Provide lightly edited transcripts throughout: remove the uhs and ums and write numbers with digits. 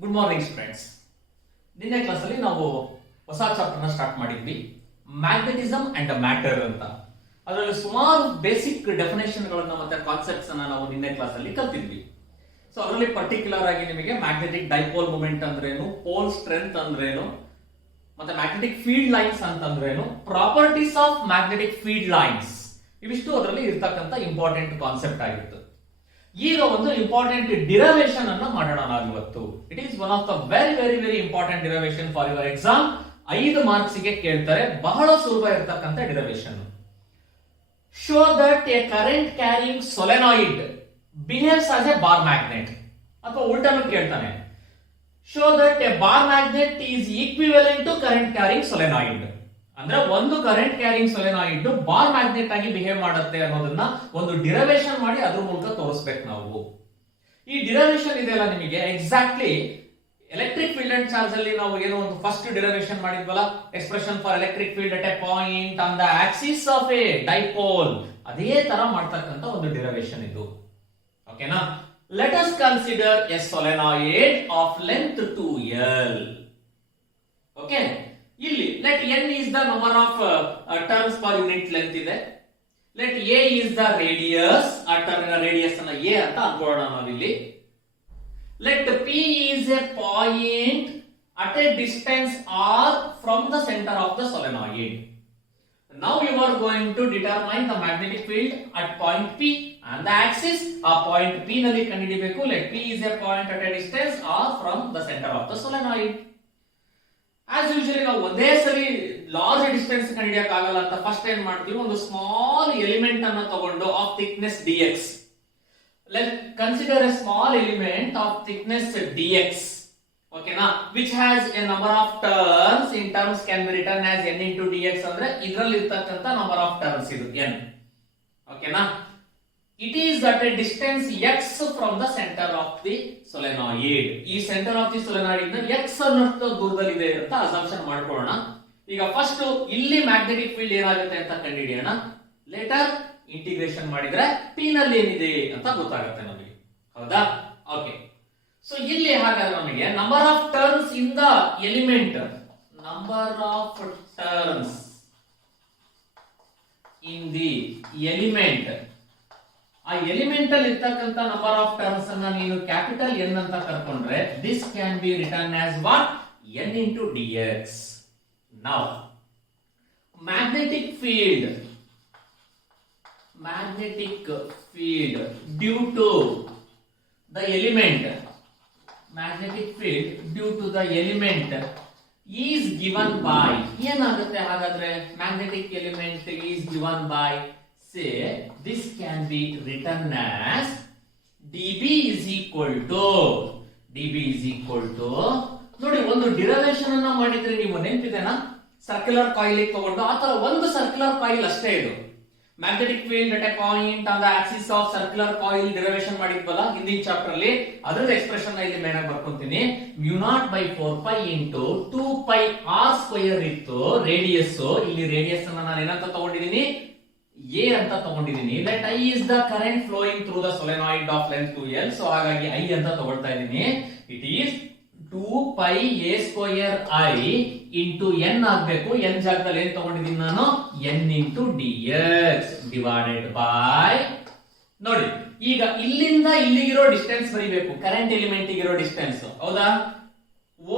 Good morning students. ನಿನ್ನೆ ಕ್ಲಾಸಲ್ಲಿ ನಾವು ಹೊಸ ಚಾಪ್ಟರ್ನ ಸ್ಟಾರ್ಟ್ ಮಾಡಿದ್ವಿ, ಮ್ಯಾಗ್ನೆಟಿಸಮ್ ಅಂಡ್ ಮ್ಯಾಟರ್ ಅಂತ. ಅದರಲ್ಲಿ ಸುಮಾರು ಬೇಸಿಕ್ ಡೆಫಿನೇಷನ್ಗಳನ್ನ ಮತ್ತೆ ಕಾನ್ಸೆಪ್ಟ್ಸ್ ಅನ್ನ ನಾವು ನಿನ್ನೆ ಕ್ಲಾಸಲ್ಲಿ ಕಲ್ತಿದ್ವಿ. ಸೊ ಅದರಲ್ಲಿ ಪರ್ಟಿಕ್ಯುಲರ್ ಆಗಿ ನಿಮಗೆ ಮ್ಯಾಗ್ನೆಟಿಕ್ ಡೈಪೋಲ್ ಮೂಮೆಂಟ್ ಅಂದ್ರೇನು, ಪೋಲ್ ಸ್ಟ್ರೆಂತ್ ಅಂದ್ರೇನು, ಮತ್ತೆ ಮ್ಯಾಗ್ನೆಟಿಕ್ ಫೀಲ್ಡ್ ಲೈನ್ಸ್ ಅಂತಂದ್ರೇನು, properties of magnetic field lines, ಇವಿಷ್ಟು ಅದರಲ್ಲಿ ಇರ್ತಕ್ಕಂಥ ಇಂಪಾರ್ಟೆಂಟ್ ಕಾನ್ಸೆಪ್ಟ್ ಆಗಿತ್ತು. ಈಗ ಒಂದು ಇಂಪಾರ್ಟೆಂಟ್ ಡಿರವೇಶನ್ ಅನ್ನ ಮಾಡೋಣ ನಾವು ಇವತ್ತು. It is one of the very very very important derivation for your exam. 5 marks ಗೆ ಕೇಳ್ತಾರೆ, ಬಹಳ ಸುಲಭ ಇರತಕ್ಕಂಥ derivation. Show that a current carrying solenoid behaves as a bar magnet. ಅಥವಾ ಉಲ್ಟಾನು ಕೇಳ್ತಾನೆ, show that a bar magnet is equivalent to current carrying solenoid. ಅಂದ್ರೆ ಒಂದು current carrying solenoid bar magnet ಆಗಿ ಬಿಹೇವ್ ಮಾಡುತ್ತೆ ಅನ್ನೋದನ್ನ ಒಂದು ಡಿರವೇಶನ್ ಮಾಡಿ ಅದ್ರ ಮೂಲಕ ತೋರಿಸ್ಬೇಕು ನಾವು. ಈ ಡಿರವೇಶನ್ ಇದೆಯಲ್ಲ ನಿಮಗೆ exactly electric field and charge ಅಲ್ಲಿ ನಾವು ಏನೋ ಒಂದು ಫಸ್ಟ್ ಡಿರವೇಶನ್ ಮಾಡಿದ್ವಲ್ಲ, expression for electric field at a point on the axis of a dipole, ಅದೇ ತರ ಮಾಡ್ತಕ್ಕಂಥ ಒಂದು ಡಿರವೇಶನ್ ಇದು. ಓಕೆನಾ? Let us consider a solenoid of length 2L. Okay, ಇಲ್ಲಿ let n is the number of turns per unit length ಇದೆ. let a is the radius, ಆ turn radius ಅನ್ನ a ಅಂತ ಅನ್ಕೊಳ್ಳೋಣ ನಾವಿಲ್ಲಿ. let p is a point at a distance r from the center of the solenoid. Now you are going to determine the magnetic field at point p and the axis. ಆ point p ನಲ್ಲಿ ಕಂಡುಹಿಡಿಯಬೇಕು. let p is a point at a distance r from the center of the solenoid. As usually ನಾವು ಒಂದೇ ಸರಿ large distance ಕಂಡುಹಿಡಿಯಕ್ಕೆ ಆಗಲ್ಲ ಅಂತ first ಏನ್ ಮಾಡ್ತೀವಿ, ಒಂದು ಸ್ಮಾಲ್ ಎಲಿಮೆಂಟ್ ಅನ್ನು ತಗೊಂಡು of thickness dx. Let consider A small element of thickness dx, ಓಕೆನಾ, which has A number of turns. In terms can be written as n into dx. ಅಂದ್ರೆ ಇದರಲ್ಲಿ ಇರ್ತಕ್ಕಂಥ ನಂಬರ್ ಆಫ್ ಟರ್ನ್ಸ್ ಇದು n. ಓಕೆನಾ? It is at a distance x from the center of the solenoid. ಈ center of the solenoid ಇಂದ x ಅನ್ನಷ್ಟು ದೂರದಲ್ಲಿದೆ ಅಂತ assumption ಮಾಡ್ಕೊಳ್ಳೋಣ. ಈಗ ಫಸ್ಟ್ ಇಲ್ಲಿ ಮ್ಯಾಗ್ನೆಟಿಕ್ ಫೀಲ್ಡ್ ಏನಾಗುತ್ತೆ ಅಂತ ಕಂಡುಹಿಡಿಯೋಣ. ಲೇಟರ್ ಇಂಟಿಗ್ರೇಷನ್ ಮಾಡಿದ್ರೆ p ನಲ್ಲಿ ಏನಿದೆ ಅಂತ ಗೊತ್ತಾಗುತ್ತೆ ನಮಗೆ. ಹೌದಾ? ಓಕೆ, ಸೊ ಇಲ್ಲಿ ಹಾಗಾದ್ರೆ ನಮಗೆ number of turns in the element, number of turns in the element, ಆ ಎಲಿಮೆಂಟ್ ಅಲ್ಲಿ ಇರ್ತಕ್ಕಂಥ ನಂಬರ್ ಆಫ್ ಟರ್ನ್ಸ್ ಅನ್ನ ನೀನು ಕ್ಯಾಪಿಟಲ್ N ಅಂತ ಕರ್ಕೊಂಡ್ರೆ this can be written as what, n into dx. Now magnetic field due to the element, magnetic field due to the element is given by, ಏನಾಗುತ್ತೆ ಹಾಗಾದ್ರೆ magnetic element is given by, say this can be written as dB is equal to ನೋಡಿ, ಒಂದು derivation ಅನ್ನ ಮಾಡಿದ್ರೆ ನೀವು ನೆನಪಿದೆನಾ, circular coil ತಗೊಂಡು ಆ ತರ ಒಂದು ಸರ್ಕ್ಯುಲರ್ ಕಾಯಿಲ್ ಅಷ್ಟೇ ಇದು. Magnetic field at a point on the axis of circular coil derivation ಮಾಡಿದ್ವಲ್ಲ ಹಿಂದಿನ ಚಾಪ್ಟರ್ ಅಲ್ಲಿ, ಅದರ ಎಕ್ಸ್ಪ್ರೆಷನ್ ಇಲ್ಲಿ ಮೇನ್ ಆಗಿ ಬರ್ಕೊಂತೀನಿ. μ0/4π into 2πr² ಇತ್ತು ರೇಡಿಯಸ್. ಇಲ್ಲಿ ರೇಡಿಯಸ್ ಅನ್ನ ನಾನು ಏನಂತ ತಗೊಂಡಿದ್ದೀನಿ, a ಅಂತ ತಗೊಂಡಿದ್ದೀನಿ. let I is the current flowing through the solenoid of length 2L. So ಹಾಗಾಗಿ I ಅಂತ ತಗೊಳ್ತಾ ಇದ್ದೀನಿ. it is 2πa² into n ಆಗಬೇಕು. n ಜಾಗದಲ್ಲಿ ಏನು ತಗೊಂಡಿದ್ದೀನಿ ನಾನು, n into dx divided by, ನೋಡಿ ಈಗ ಇಲ್ಲಿಂದ ಇಲ್ಲಿಗಿರೋ ಡಿಸ್ಟೆನ್ಸ್ ಬರೀಬೇಕು, ಕರೆಂಟ್ ಎಲಿಮೆಂಟ್ ಇರೋ ಡಿಸ್ಟೆನ್ಸ್. ಹೌದಾ?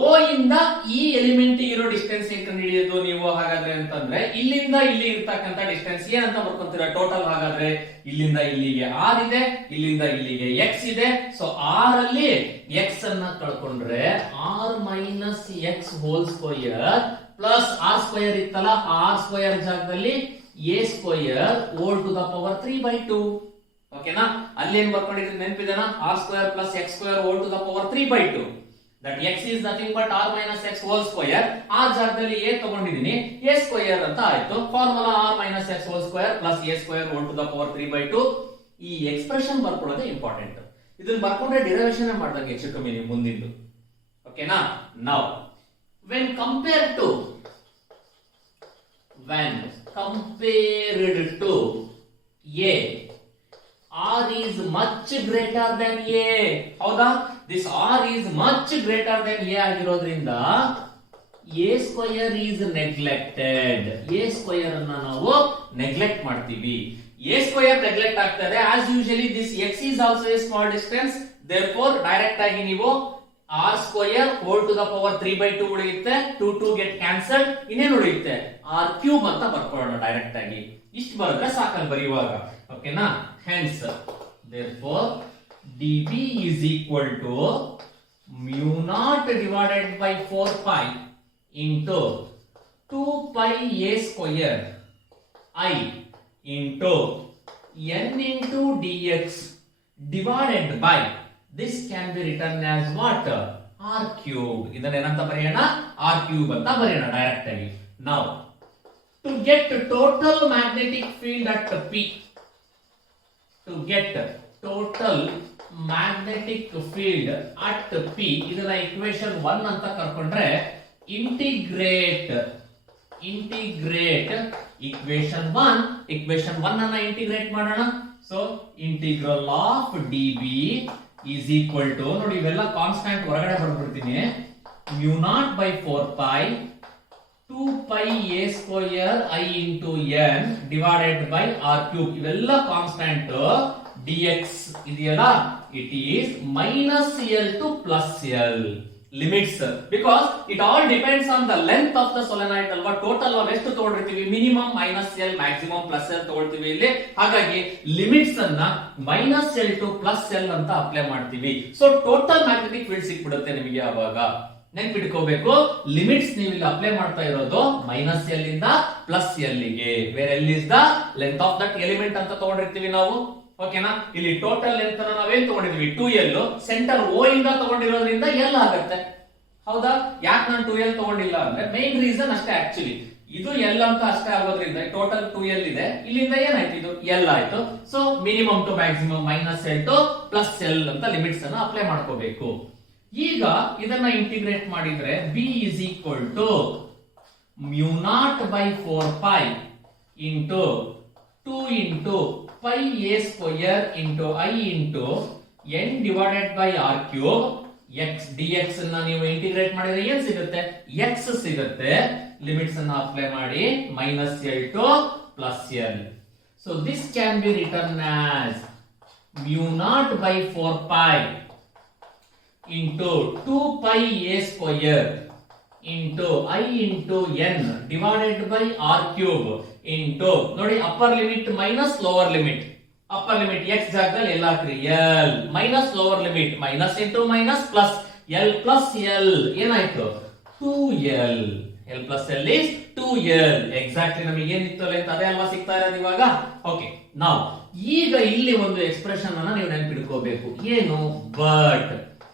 O ಇಂದ ಈ ಎಲಿಮೆಂಟ್ ಇರೋ ಡಿಸ್ಟೆನ್ಸ್ ಏನ್ ಕಂಡುಹಿಡಿಯೋದು ನೀವು ಹಾಗಾದ್ರೆ ಅಂತಂದ್ರೆ, ಇಲ್ಲಿಂದ ಇಲ್ಲಿ ಇರ್ತಕ್ಕಂಥ ಡಿಸ್ಟೆನ್ಸ್ ಏನಂತ ಬರ್ಕೊಂತೀರಾ ಟೋಟಲ್. ಹಾಗಾದ್ರೆ ಇಲ್ಲಿಂದ ಇಲ್ಲಿಗೆ r ಇದೆ, ಇಲ್ಲಿಂದ ಇಲ್ಲಿಗೆ x ಇದೆ. ಸೊ r ಅಲ್ಲಿ x ಅನ್ನ ಕಳ್ಕೊಂಡ್ರೆ r minus x whole square plus r² ಇತ್ತಲ್ಲ, r² ಜಾಗದಲ್ಲಿ a² hole to the power 3/2. ಓಕೆನಾ? ಅಲ್ಲಿ ಏನ್ ಬರ್ಕೊಂಡಿದ್ರೆ ನೆನಪಿದೆನಾ, r² plus x² whole to the power 3/2. that x is nothing but r minus x whole square. ಆ ಜಾಗದಲ್ಲಿ a ತಗೊಂಡಿದ್ದೀನಿ, a² ಅಂತ ಆಯ್ತು. Formula r minus x whole square plus a² whole to the power 3/2. ಈ expression ಬರ್ಕೊಳ್ಳೋದೇ important. ಇದನ್ನ ಬರ್ಕೊಂಡ್ರೆ derivation ಮಾಡ್ದಂಗೆ ಹೆಚ್ಚು ಕಮ್ಮಿ ನೀವು ಮುಂದಿಂದು. ಓಕೆನಾ? Now when compared to a, r is much greater than a. ಹೌದಾ? This r is much greater than a ಆಗಿರೋದ್ರಿಂದ a square is neglected. A square ಅನ್ನ ನಾವು ನೆಗ್ಲೆಕ್ಟ್ ಮಾಡ್ತೀವಿ. ಎ ಸ್ಕ್ವಯರ್ ನೆಗ್ಲೆಕ್ಟ್ ಆಗ್ತದೆ. As usually this x is also a small distance, therefore direct ಆಗಿ ನೀವು r square whole to the power 3/2 ಉಳಿಯುತ್ತೆ. 2 get cancel. ಇನ್ನೇನು ಉಳಿಯುತ್ತೆ? ಆರ್ ಕ್ಯೂಬ್ ಅಂತ ಬರ್ಕೊಳ್ಳೋಣ ಡೈರೆಕ್ಟ್ ಆಗಿ. ಇಷ್ಟು ಬರುತ್ತೆ ಸಾಕಲ್ಲಿ ಬರೆಯುವಾಗ. ಓಕೆನಾ? Hence therefore dB is equal to mu naught divided by 4 pi into 2 pi a square I into n into dx divided by this can be written as what? R cube. ಇದನ್ನ ಏನಂತ ಬರೆಯೋಣ? R cube ಅಂತ ಬರೆಯೋಣ direct ಆಗಿ. Now to get total magnetic field at P, to get total magnetic field at P, ಇದನ್ನ equation 1 ಅಂತ ಕರ್ಕೊಂಡ್ರೆ integrate equation 1 ಅನ್ನ integrate ಮಾಡೋಣ. So integral of dB is equal to, ನೋಡಿ ಇವೆಲ್ಲ ಕಾನ್ಸ್ಟೆಂಟ್ ಹೊರಗಡೆ ಬರ್ಬಿಡ್ತೀನಿ, mu naught by 4 pi 2 pi a square I into n divided by r cube. ಇವೆಲ್ಲ constant. dx ಇದೆಯಲ್ಲ, it is minus L to plus L. Limits, because it all depends on the length of the solenoid ಅಲ್ವಾ. Total ನಾವು ಎಷ್ಟು ತಗೊಂಡಿರ್ತೀವಿ? Minimum minus L, maximum plus L ತಗೊಳ್ತೀವಿ ಇಲ್ಲಿ. ಹಾಗಾಗಿ limits ಅನ್ನ minus L to plus L ಅಂತ apply ಮಾಡ್ತೀವಿ. ಸೊ ಟೋಟಲ್ ಮ್ಯಾಗ್ನೆಟಿಕ್ ಫೀಲ್ಡ್ ಸಿಕ್ಬಿಡುತ್ತೆ ನಿಮಗೆ. ಅವಾಗ ನೆನ್ಪಿಟ್ಕೋಬೇಕು, ಲಿಮಿಟ್ಸ್ ನೀವು ಇಲ್ಲಿ ಅಪ್ಲೈ ಮಾಡ್ತಾ ಇರೋದು ಮೈನಸ್ ಎಲ್ ಇಂದ ಪ್ಲಸ್ ಎಲ್ ಗೆ. Where L is the length of that element ಅಂತ ತಗೊಂಡಿರ್ತೀವಿ ನಾವು. ಓಕೆನಾ? ಇಲ್ಲಿ ಟೋಟಲ್ ಲೆಂತ್ ನಾವೇನ್ ತಗೊಂಡಿದ್ವಿ? 2L. ಸೆಂಟರ್ O ಇಂದ ತಗೊಂಡಿರೋದ್ರಿಂದ L ಆಗುತ್ತೆ. ಹೌದಾ? ಯಾಕೆ ನಾನು 2L ತಗೊಂಡಿಲ್ಲ ಅಂದ್ರೆ ಮೇನ್ ರೀಸನ್ ಅಷ್ಟೇ. ಆಕ್ಚುಲಿ ಇದು L ಅಂತ ಅಷ್ಟೇ ಆಗೋದ್ರಿಂದ ಟೋಟಲ್ 2L ಇದೆ. ಇಲ್ಲಿಂದ ಏನಾಯ್ತು? ಇದು L ಆಯ್ತು. So minimum to maximum minus L to plus L ಅಂತ ಲಿಮಿಟ್ಸ್ ಅನ್ನ ಅಪ್ಲೈ ಮಾಡ್ಕೋಬೇಕು. ಈಗ ಇದನ್ನ ಇಂಟಿಗ್ರೇಟ್ ಮಾಡಿದ್ರೆ B is equal to mu naught by 4 pi into 2 into pi a square into I into n divided by r cube. x dx ಅನ್ನ ನೀವು integrate ಮಾಡಿದ್ರೆ ಏನ್ ಸಿಗುತ್ತೆ? x ಸಿಗುತ್ತೆ. ಲಿಮಿಟ್ಸ್ ಅನ್ನ ಅಪ್ಲೈ ಮಾಡಿ minus L to plus L. So this can be written as mu naught by 4 pi into 2 pi a square into I into n divided by r cube into, ನೋಡಿ upper limit minus lower limit. Upper limit x ಜಾಗದಲ್ಲಿ ಎಲ್ಲ ಹಾಕ್ರಿ L, minus lower limit minus into minus plus L plus L ಏನಾಯ್ತು? 2L. L plus L is 2L. Exactly ನಮಗೆ ಏನಿತ್ತು ಅಂತ ಅದೇ ಅಲ್ವಾ ಸಿಗ್ತಾ ಇರೋದು ಇವಾಗ. ಓಕೆ, ನಾವು ಈಗ ಇಲ್ಲಿ ಒಂದು ಎಕ್ಸ್ಪ್ರೆಷನ್ ಅನ್ನ ನೀವು ನೆನಪಿಟ್ಕೋಬೇಕು. ಏನು? ಬಟ್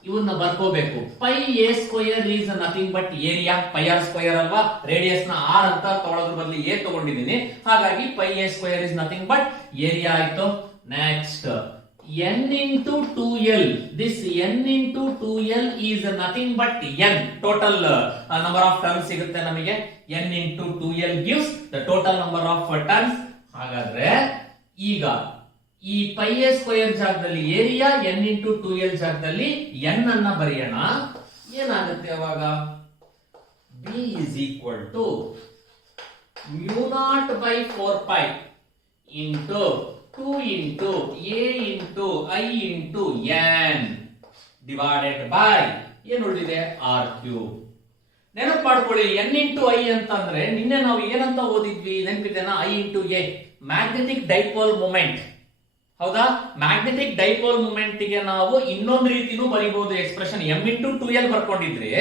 ಇವನ್ನ ಬರ್ಕೋಬೇಕು. Pi a square is nothing but area. Pi r square ಅಲ್ವಾ, ರೇಡಿಯಸ್ ನ ಆರ್ ಅಂತ ತಗೊಳ್ಳೋದ್ರ ಬದಲು ಎ ತಗೊಂಡಿದ್ದೀನಿ. ಹಾಗಾಗಿ pi a square is nothing but area ಆಯ್ತು. Next n into 2L. This n into 2L is nothing but n. Total number of turns ಸಿಗುತ್ತೆ ನಮಗೆ. n into 2L gives the total number of turns. ಹಾಗಾದ್ರೆ ಈಗ ಈ pi a square ಜಾಗದಲ್ಲಿ area, n into 2L ಜಾಗದಲ್ಲಿ n ಅನ್ನ ಬರೆಯೋಣ. ಏನಾಗುತ್ತೆ ಅವಾಗ? B is equal to mu naught by 4 pi into 2 into a into I into n divided by ಏನು ಉಳಿದಿದೆ? r cube. ನೆನಪು ಮಾಡ್ಕೊಳ್ಳಿ, n into I ಅಂತಂದ್ರೆ ನಿನ್ನೆ ನಾವು ಏನಂತ ಓದಿದ್ವಿ ನೆನಪಿದೆನಾ? I into a magnetic dipole moment. ಹೌದಾ? ಮ್ಯಾಗ್ನೆಟಿಕ್ ಡೈಪೋಲ್ ಮೊಮೆಂಟ್ ಗೆ ನಾವು ಇನ್ನೊಂದು ರೀತಿನೂ ಬರೀಬಹುದು ಎಕ್ಸ್ಪ್ರೆಷನ್. m into 2L ಬರ್ಕೊಂಡಿದ್ರೆ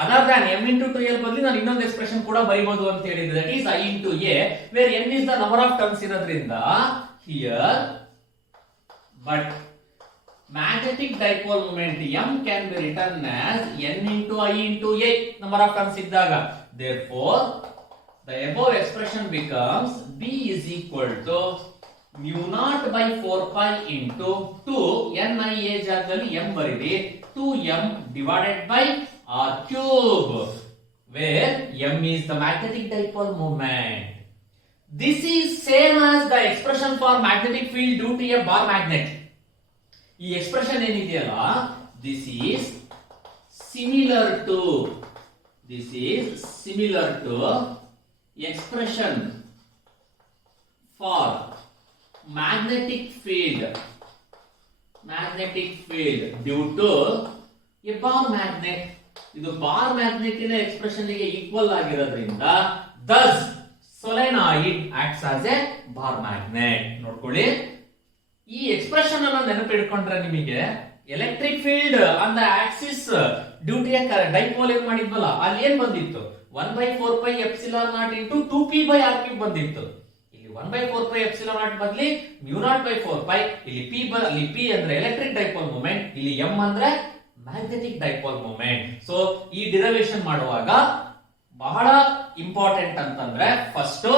other than m into 2L ಬದಲಿ ನಾನು ಇನ್ನೊಂದು ಎಕ್ಸ್ಪ್ರೆಷನ್ ಕೂಡ ಬರೀಬಹುದು ಅಂತ ಹೇಳಿದ್ರೆ that is I into a where n is the number of turns ಇರೋದ್ರಿಂದ here, but magnetic dipole moment m can be written as n into I into a number of turns ಇದ್ದಾಗ. Therefore the above expression becomes B is equal to mu naught by 4 pi into 2 NIA ಜಾಗದಲ್ಲಿ m ಬರೀರಿ 2m divided by r cube, where m is the magnetic dipole moment. This is same as the expression for magnetic field due to a bar magnet. ಈ expression ಏನಿದೆಯಲ್ಲ, this is similar to expression for magnetic field due to a bar magnet. ಇದು bar ಮ್ಯಾಗ್ನೆಟಿನ expression ಗೆ equal ಆಗಿರೋದ್ರಿಂದ thus solenoid acts as a bar magnet. ನೋಡ್ಕೊಳ್ಳಿ, ಈ expression ಅನ್ನ ನೆನಪಿಟ್ಕೊಂಡ್ರೆ ನಿಮಗೆ electric field on the axis due to a dipole ಏನ್ ಮಾಡಿದ್ವಲ್ಲ, ಅಲ್ಲಿ ಏನ್ ಬಂದಿತ್ತು 1/4π ಎಪ್ಸಿಲಾನ್ ನಾಟ್ ಇಂಟು 2p/r³ ಬಂದಿತ್ತು. ಇಲ್ಲಿ 1/4π ಎಪ್ಸಿಲಾನ್ ನಾಟ್ ಬದಲಿ μ0/4π, ಇಲ್ಲಿ p ಅಂದ್ರೆ ಎಲೆಕ್ಟ್ರಿಕ್ ಡೈಪೋಲ್ ಮೂಮೆಂಟ್, ಇಲ್ಲಿ m ಅಂದ್ರೆ ಮ್ಯಾಗ್ನೆಟಿಕ್ ಡೈಪೋಲ್ ಮೂಮೆಂಟ್. ಸೊ ಈ ಡಿರೈವೇಶನ್ ಮಾಡುವಾಗ ಬಹಳ ಇಂಪಾರ್ಟೆಂಟ್ ಅಂತಂದ್ರೆ ಫಸ್ಟ್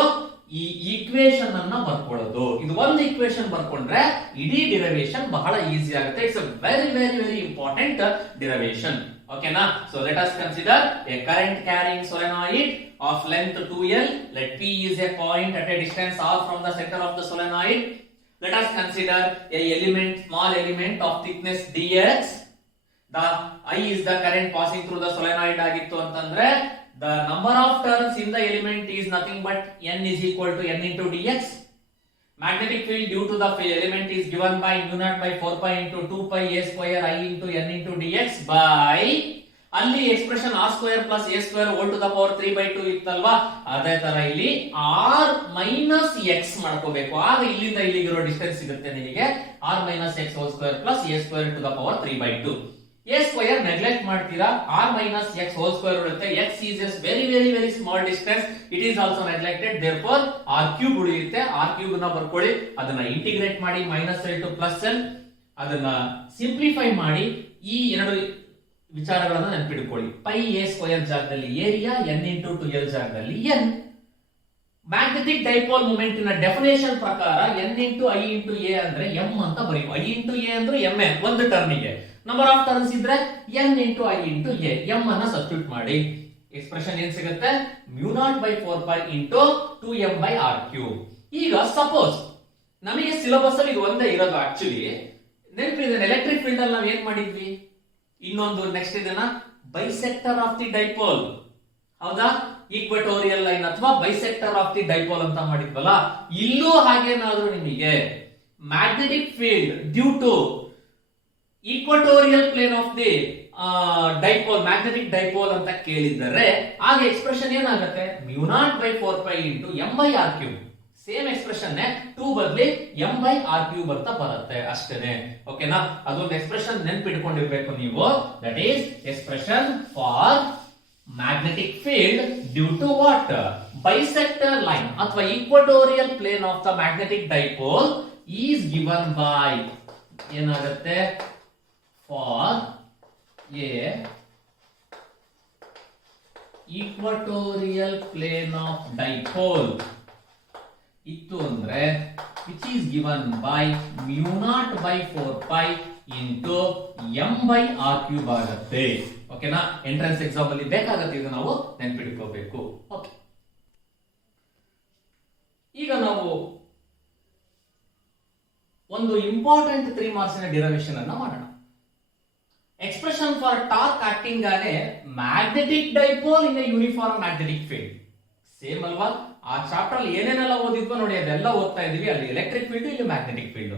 ಈ ಈಕ್ವೇಶನ್ ಅನ್ನ ಬರ್ಕೊಳ್ಳೋದು. ಇದು ಒಂದು ಈಕ್ವೇಶನ್ ಬರ್ಕೊಂಡ್ರೆ ಇಡೀ ಡಿರೈವೇಶನ್ ಬಹಳ ಈಸಿ ಆಗುತ್ತೆ. It's a very very very important derivation. ಓಕೆನಾ? So let us consider a current carrying solenoid of length 2L. Let P is a point at a distance r from the center of the solenoid. Let us consider a small element of thickness dx. The I is the current passing through the solenoid ಆಗಿತ್ತು ಅಂತಂದ್ರೆ the number of turns in the element is nothing but n is equal to n into dx. Magnetic field due to the element is given by μ0/4π into 2pi a square I into n into dx by ಅಲ್ಲಿ expression r square plus a square whole to the power 3/2 ಇತ್ತಲ್ವಾ, ಅದೇ ತರ ಇಲ್ಲಿ r minus x ಮಾಡ್ಕೋಬೇಕು. ಆಗ ಇಲ್ಲಿಂದ ಇಲ್ಲಿಗಿರೋ distance ಸಿಗುತ್ತೆ ನಿಮಗೆ r minus x whole square plus a square to the power 3/2. a square neglect ಮಾಡ್ತೀರಾ, r minus x whole square ಇರುತ್ತೆ. x is a very very very small distance, it is also neglected, therefore r³ ಉಳಿಯುತ್ತೆ. r³ ನ ಬರ್ಕೊಳ್ಳಿ, ಅದನ್ನ integrate ಮಾಡಿ -l to +l, ಅದನ್ನ simplify ಮಾಡಿ ಈ ಎರಡು ವಿಚಾರಗಳನ್ನು ನೆನಪಿಟ್ಕೊಳ್ಳಿ. pi a square ಜಾಗದಲ್ಲಿ ಏರಿಯಾ, n into 2l ಜಾಗದಲ್ಲಿ n. ಮ್ಯಾಗ್ನೆಟಿಕ್ ಡೈಪೋಲ್ ಮೂಮೆಂಟ್ ನ ಡೆಫಿನೇಷನ್ ಪ್ರಕಾರ n into I into a ಅಂದ್ರೆ m ಅಂತ ಬರೆಯುವ. I into a ಅಂದ್ರೆ m ಒಂದು ಟರ್ನಿಗೆ, ನಂಬರ್ ಆಫ್ ಟರ್ನ್ಸ್ ಇದ್ರೆ n into I into a, m ಅನ್ನ ಸಬ್ಸ್ಟಿಟ್ಯೂಟ್ ಮಾಡಿ ಎಕ್ಸ್ಪ್ರೆಷನ್ ಏನ್ ಸಿಗುತ್ತೆ μ0/4π into 2m/r³. ಈಗ ಸಪೋಸ್ ನಮಗೆ ಸಿಲೆಬಸ್ ಅಲ್ಲಿ ಇದು ಒಂದೇ ಇರೋದು, ಆಕ್ಚುಲಿ ನೆನಪಿದೆ ಎಲೆಕ್ಟ್ರಿಕ್ ಫೀಲ್ಡ್ ಅಲ್ಲಿ ನಾವು ಏನ್ ಮಾಡಿದ್ವಿ, ಇನ್ನೊಂದು ನೆಕ್ಸ್ಟ್ ಇದನ್ನ ಬೈಸೆಕ್ಟರ್ ಆಫ್ ದಿ ಡೈಪೋಲ್, ಹೌದಾ, ಈಕ್ವೆಟೋರಿಯಲ್ ಲೈನ್ ಅಥವಾ ಬೈಸೆಕ್ಟರ್ ಆಫ್ ದಿ ಡೈಪೋಲ್ ಅಂತ ಮಾಡಿದ್ವಲ್ಲ. ಇಲ್ಲೂ ಹಾಗೇನಾದ್ರೂ ನಿಮಗೆ magnetic field due to equatorial plane of the dipole, magnetic dipole ಅಂತ ಕೇಳಿದರೆ ಆಗ ಎಕ್ಸ್ಪ್ರೆಷನ್ ಏನಾಗುತ್ತೆ μ0/4π into m/r³. ಸೇಮ್ ಎಕ್ಸ್ಪ್ರೆಷನ್ 2 ಬದಲಿ m/r³ ಅಂತ ಬರುತ್ತೆ ಅಷ್ಟೇನೆ. ಓಕೆನಾ? ಅದೊಂದು ಎಕ್ಸ್ಪ್ರೆಷನ್ ನೆನಪಿಟ್ಕೊಂಡಿರ್ಬೇಕು ನೀವು. That is expression for magnetic field due to what? Bisector line ಅಥವಾ equatorial plane of the magnetic dipole is given by ಏನಾಗುತ್ತೆ for a equatorial plane of dipole ಇತ್ತು ಅಂದ್ರೆ which is given by μ0/4π into m/r³ ಆಗುತ್ತೆ. ಓಕೆನಾ? Entrance exam ಅಲ್ಲಿ ಬೇಕಾಗುತ್ತೆ, ಇದು ನಾವು ನೆನಪಿಟ್ಕೋಬೇಕು. ಓಕೆ, ಈಗ ನಾವು ಒಂದು ಇಂಪಾರ್ಟೆಂಟ್ 3 ಮಾರ್ಕ್ಸ್ ಡಿರೈವೇಶನ್ ಅನ್ನ ಮಾಡೋಣ. Expression for torque acting on A magnetic dipole in a uniform magnetic field. Same ಅಲ್ವಾ? ಆ ಚಾಪ್ಟರ್ ಅಲ್ಲಿ ಏನೇನೆಲ್ಲ ಓದಿದ್ವೋ ನೋಡಿ, ಅದೆಲ್ಲ ಓದ್ತಾ ಇದೀವಿ. ಅಲ್ಲಿ ಎಲೆಕ್ಟ್ರಿಕ್ ಫೀಲ್ಡ್, ಇಲ್ಲಿ ಮ್ಯಾಗ್ನೆಟಿಕ್ ಫೀಲ್ಡ್.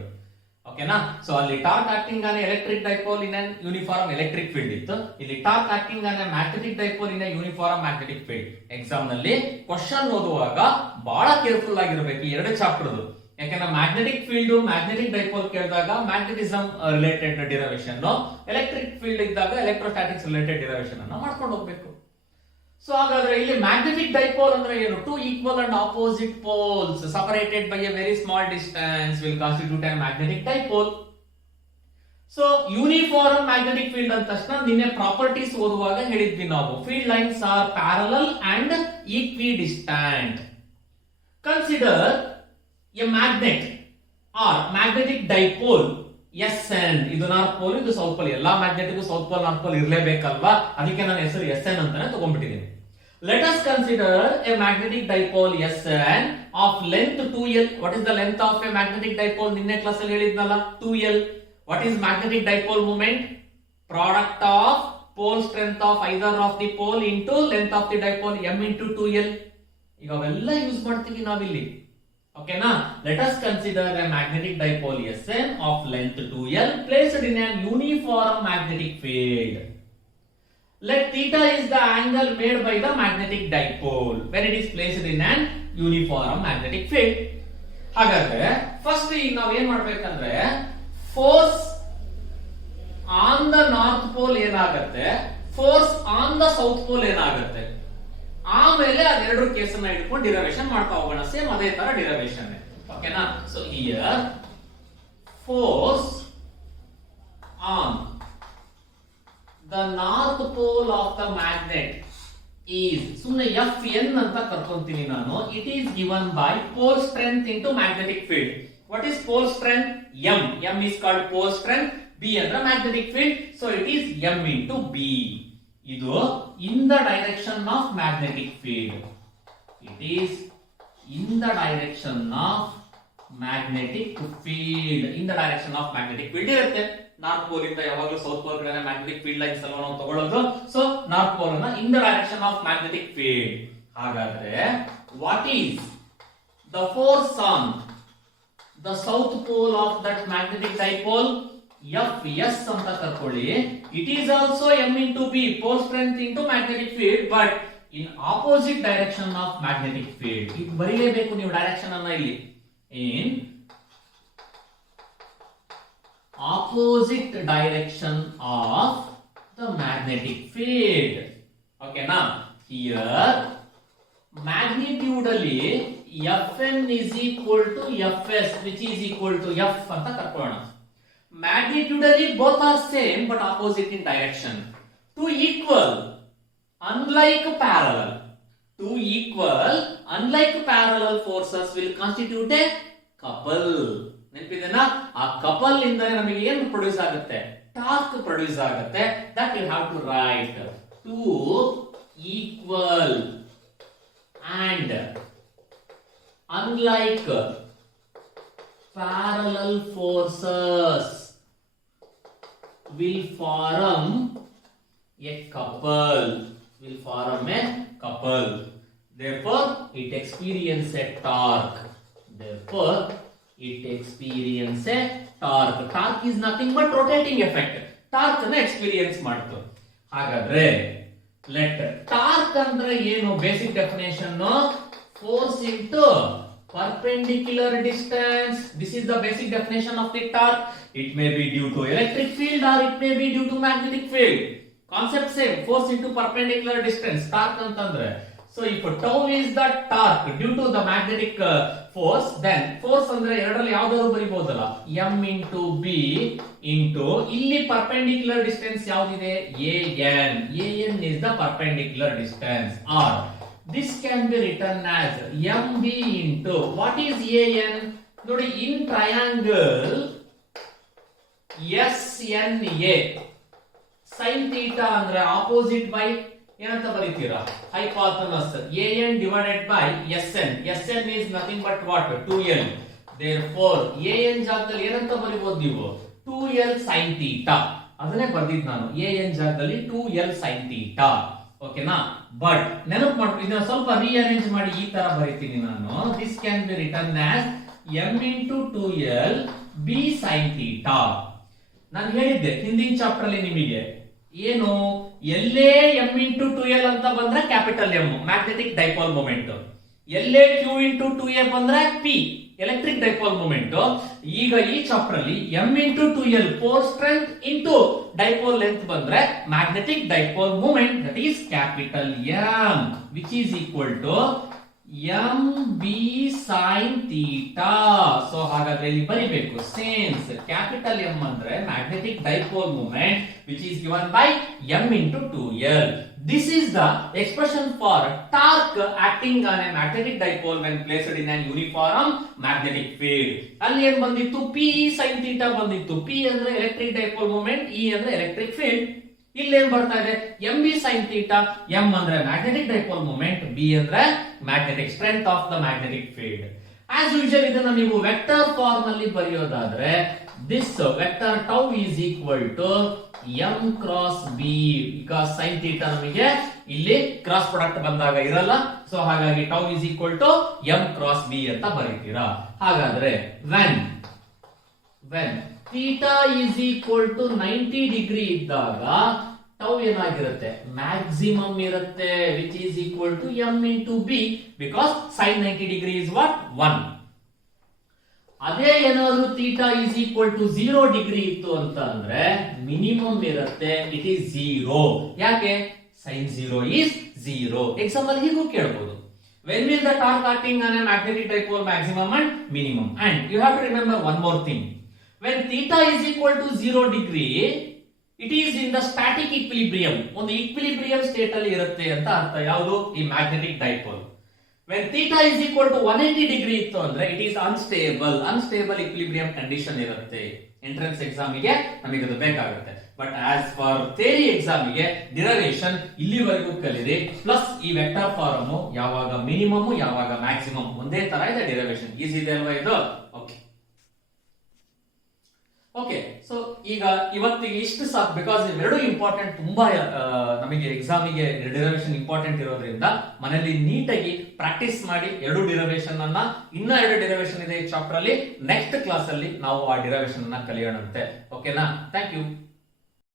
ಓಕೆನಾ? ಸೊ ಅಲ್ಲಿ torque acting on electric dipole in uniform electric field ಇತ್ತು. ಇಲ್ಲಿ torque acting on magnetic dipole in uniform magnetic field. Exam ನಲ್ಲಿ ಕ್ವಶನ್ ಓದುವಾಗ ಬಹಳ ಕೇರ್ಫುಲ್ ಆಗಿರಬೇಕು ಈ ಎರಡು ಚಾಪ್ಟರ್. ಯಾಕಂದ್ರೆ ಮ್ಯಾಗ್ನೆಟಿಕ್ ಫೀಲ್ಡ್, ಮ್ಯಾಗ್ನೆಟಿಕ್ ಡೈಪೋಲ್ ಕೇಳಿದಾಗ magnetism related derivation, electric field ಇದ್ದಾಗ ಎಲೆಕ್ಟ್ರೋಸ್ಟಾಟಿಕ್ಸ್ ರಿಲೇಟೆಡ್ ಡಿರೈವೇಶನ್ ಅನ್ನ ಮಾಡ್ಕೊಂಡು ಹೋಗ್ಬೇಕು. ಸೊ ಹಾಗಾದ್ರೆ ಇಲ್ಲಿ ಮ್ಯಾಗ್ನೆಟಿಕ್ ಡೈಪೋಲ್ ಅಂದ್ರೆ ಏನು? Two equal and opposite poles separated by a very small distance will constitute a magnetic dipole. So uniform magnetic field ಅಂತ ತಕ್ಷಣ ನಿನ್ನೆ ಪ್ರಾಪರ್ಟೀಸ್ ಓದುವಾಗ ಹೇಳಿದ್ವಿ ನಾವು, field lines are parallel and equidistant. Consider a magnet or magnetic dipole SN. ಇದು north pole, ಇದು south pole. ಎಲ್ಲಾ ಮ್ಯಾಗ್ನೆಟಿಗೂ ಸೌತ್ ಪೋಲ್ ನಾರ್ತ್ ಪೋಲ್ ಇರಲೇಬೇಕಲ್ವಾ, ಅದಕ್ಕೆ ನಾನು ಹೆಸರು SN ಅಂತಾನೆ ತಗೊಂಡ್ಬಿಟ್ಟಿದ್ದೀನಿ. Let us consider a magnetic dipole SN of length 2L. What is the length of a magnetic dipole? ನಿನ್ನೆ ಕ್ಲಾಸ್ ಅಲ್ಲಿ ಹೇಳಿದ್ನಲ್ಲ 2L. What is magnetic dipole moment? Product of pole strength of either of the pole into length of the dipole m into 2l. ಈಗ ಅವೆಲ್ಲ use ಮಾಡ್ತೀವಿ ನಾವಿಲ್ಲಿ. ಓಕೆನಾ? Let us consider a magnetic dipole Sn of length 2l placed in an uniform magnetic field. Let theta is the angle made by the magnetic dipole when it is placed in an uniform magnetic field. ಹಾಗಾದ್ರೆ first ಈಗ ನಾವು ಏನ್ ಮಾಡ್ಬೇಕಂದ್ರೆ force on the north pole ಏನಾಗುತ್ತೆ, force on the south pole ಏನಾಗುತ್ತೆ, ಆಮೇಲೆ ಅದೆರಡು ಕೇಸನ್ನ ಇಟ್ಕೊಂಡು ಡಿರೈವೇಶನ್ ಮಾಡ್ತಾ ಹೋಗೋಣ. ಸೇಮ್ ಅದೇ ತರ ಡಿರೈವೇಶನ್. ಓಕೆನಾ? So here force on the north pole of the magnet is, ಸುಮ್ಮನೆ ಎಫ್ ಎನ್ ಅಂತ ಕರ್ಕೊಂತೀನಿ ನಾನು. It is given by pole strength into magnetic field. What is pole strength? M. M is called pole strength. B ಅಂದ್ರೆ magnetic field. So it is m into B. ಇದು in the direction of magnetic field. It is in the direction of magnetic field. In the direction of magnetic field ಇರುತ್ತೆ. North pole ಇಂದ ಯಾವಾಗಲೂ south pole ಕಡೆ magnetic field lines ಅನ್ನು ನಾವು ತಗೊಳ್ಳೋದು. So north pole ಅನ್ನ in the direction of magnetic field. ಹಾಗಾದ್ರೆ what is the force on the south pole of that magnetic dipole? F S ಅಂತ ಕರ್ಕೊಳ್ಳಿ. It is also m into B, pole strength into magnetic field, but in opposite direction of magnetic field. ಇದು ಬರೀಲೇಬೇಕು ನೀವು direction ಅನ್ನ ಇಲ್ಲಿ. ಇನ್ opposite direction of the magnetic field. Okay na? Here magnitudely Fn is equal to Fs, which is equal to F anta karkoಣ. Magnitudely both are same but opposite in direction. Two equal unlike parallel. Two equal unlike parallel forces will constitute a couple. ನೆನಪಿದೆನಾ? ಆ couple ಇಂದ ನಮಗೆ ಏನು produce ಆಗುತ್ತೆ? Torque produce ಆಗುತ್ತೆ. That you have to write. Two equal and unlike parallel forces will form a couple. Will form a couple. Therefore it experience a torque. Therefore it experience a torque. Torque is nothing but rotating effect. Torque ಅನ್ನು experience ಮಾಡ್ತು. ಹಾಗಾದ್ರೆ let torque ಅಂದ್ರೆ ಏನು? Basic definition, force into perpendicular distance. This is the basic definition of the torque. It may be due to electric field or it may be due to magnetic field. Concept same, force into perpendicular distance. Torque ಅಂತಂದ್ರೆ, so if tau is the torque due to the magnetic force, then force ಅಂದ್ರೆ ಎರಡರಲ್ಲಿ ಯಾವ್ದಾದ್ರು ಬರಿಬಹುದಲ್ಲ, m into b into ಇಲ್ಲಿ perpendicular distance ಯಾವ್ದಿದೆ? an. an is the perpendicular distance. Or this can be written as mb into, what is an? ನೋಡಿ, in triangle SNA sin theta ಅಂದ್ರೆ opposite by ಏನಂತ ಬರೀತೀರಾ? ಹೈಪಾಥನಸ್. an divided by sn. sn is nothing but what? 2l. Therefore an ಜಾಗದಲ್ಲಿ ಏನಂತ ಬರೀಬಹುದು ನೀವು? 2l sin theta. ಅದನ್ನೇ ಬರ್ದಿದ್ದು ನಾನು. an ಜಾಗದಲ್ಲಿ 2l sin theta. ಓಕೆನಾ? ಬಟ್ ನೆನಪು ಮಾಡ್ಕೊಂಡು ಇದನ್ನ ಸ್ವಲ್ಪ ರೀಅರೇಂಜ್ ಮಾಡಿ ಈ ತರ ಬರೀತೀನಿ ನಾನು. This can B return as m into 2l b sin theta. ನಾನು ಹೇಳಿದ್ದೆ ಹಿಂದಿನ ಚಾಪ್ಟರ್ ಅಲ್ಲಿ ನಿಮಗೆ ಏನು, ಎಲ್ಲೇ m into 2l ಅಂತ ಬಂದ್ರೆ capital M magnetic dipole moment, ಎಲ್ಲೇ q into 2a ಬಂದ್ರೆ p ಎಲೆಕ್ಟ್ರಿಕ್ ಡೈಪೋಲ್ ಮೊಮೆಂಟ್. ಈಗ ಈ ಚಾಪ್ಟರ್ ಅಲ್ಲಿ m into 2l force strength into dipole length ಬಂದ್ರೆ magnetic dipole moment, that is capital M, which is equal to mb sin theta. So ಹಾಗಾದ್ರೆ ಇಲ್ಲಿ ಬರಿಬೇಕು, since capital M ಅಂದ್ರೆ magnetic dipole moment which is given by m into 2l. This is the expression for torque acting on a magnetic dipole when placed in an uniform magnetic field. ಅಲ್ಲಿ ಏನು ಬಂದಿತ್ತು? p sin theta ಬಂದಿತ್ತು. p ಅಂದ್ರೆ electric dipole moment, e ಅಂದ್ರೆ electric field. ಇಲ್ಲಿ ಏನ್ ಬರ್ತಾ ಇದೆ? mb sin theta. m ಅಂದ್ರೆ ಮ್ಯಾಗ್ನೆಟಿಕ್ ಡೈಪೋಲ್ ಮೊಮೆಂಟ್, b ಅಂದ್ರೆ magnetic strength of the magnetic field. As usual ಇದನ್ನ ನೀವು ವೆಕ್ಟರ್ ಫಾರ್ಮ್ ಅಲ್ಲಿ ಬರೆಯೋದಾದ್ರೆ, this vector tau is equal to M cross B. ಈಗ ಸೈನ್ ಥೀಟಾ ನಮಗೆ ಇಲ್ಲಿ ಕ್ರಾಸ್ ಪ್ರಾಡಕ್ಟ್ ಬಂದಾಗ ಇರಲ್ಲ, ಸೊ ಹಾಗಾಗಿ tau is equal to M cross B ಅಂತ ಬರೀತೀರಾ. ಹಾಗಾದ್ರೆ when theta is equal to 90 degree ಇದ್ದಾಗ ಟೌ ಏನಾಗಿರುತ್ತೆ, ಮ್ಯಾಕ್ಸಿಮಮ್ ಇರುತ್ತೆ, which is equal to M into B, because sine 90 degree is what 1. ಅದೇ ಏನಾದ್ರು theta is equal to 0 degree ಇತ್ತು ಅಂತ ಅಂದ್ರೆ ಮಿನಿಮಮ್ ಇರುತ್ತೆ, ಇಟ್ ಈಸ್ 0. ಯಾಕೆ, ಸೈನ್ 0 ಈಸ್ 0. ಎಕ್ಸಾಂಪಲ್ ಹೀಗೂ ಕೇಳಬಹುದು, when will the torque acting on a magnetic dipole maximum and minimum? And you have to remember one more thing, when theta is equal to 0 degree, it is in the static equilibrium, ಒಂದು equilibrium state ಅಲ್ಲಿ ಇರುತ್ತೆ ಅಂತ ಅರ್ಥ. ಯಾವುದು, ಈ magnetic dipole. when theta is equal to 180 degree ಇತ್ತು ಅಂದ್ರೆ it is unstable equilibrium condition ಇರುತ್ತೆ. ಎಂಟ್ರೆನ್ಸ್ ಎಕ್ಸಾಮ್ ಗೆ ನಮಗೆ ಅದು ಬೇಕಾಗುತ್ತೆ. But as for theory exam ಗೆ ಡಿರೈವೇಶನ್ ಇಲ್ಲಿವರೆಗೂ ಕಲಿರಿ, ಪ್ಲಸ್ ಈ ವೆಕ್ಟರ್ ಫಾರ್ಮ್ ಯಾವಾಗ ಮಿನಿಮಮ್ ಯಾವಾಗ ಮ್ಯಾಕ್ಸಿಮಮ್ ಒಂದೇ ತರ ಇದೆ ಡಿರೈವೇಶನ್. ಈಸಿ ಇದೆ ಅಲ್ವಾ ಇದು? ಓಕೆ, ಸೊ ಈಗ ಇವತ್ತಿಗೆ ಇಷ್ಟು ಸಾಕು, ಬಿಕಾಸ್ ಇವೆರಡು ಇಂಪಾರ್ಟೆಂಟ್, ತುಂಬಾ ನಮಗೆ ಎಕ್ಸಾಮಿಗೆ ಡಿರೈವೇಶನ್ ಇಂಪಾರ್ಟೆಂಟ್ ಇರೋದ್ರಿಂದ ಮನೆಯಲ್ಲಿ ನೀಟಾಗಿ ಪ್ರಾಕ್ಟೀಸ್ ಮಾಡಿ ಎರಡು ಡಿರೈವೇಶನ್ ಅನ್ನ, ಇನ್ನ ಎರಡು ಡಿರೈವೇಶನ್ ಇದೆ ಈ ಚಾಪ್ಟರ್ ಅಲ್ಲಿ. ನೆಕ್ಸ್ಟ್ ಕ್ಲಾಸ್ ಅಲ್ಲಿ ನಾವು ಆ ಡಿರೈವೇಶನ್ ಅನ್ನ ಕಲಿಯೋಣಂತೆ. ಓಕೆನಾ? Thank you.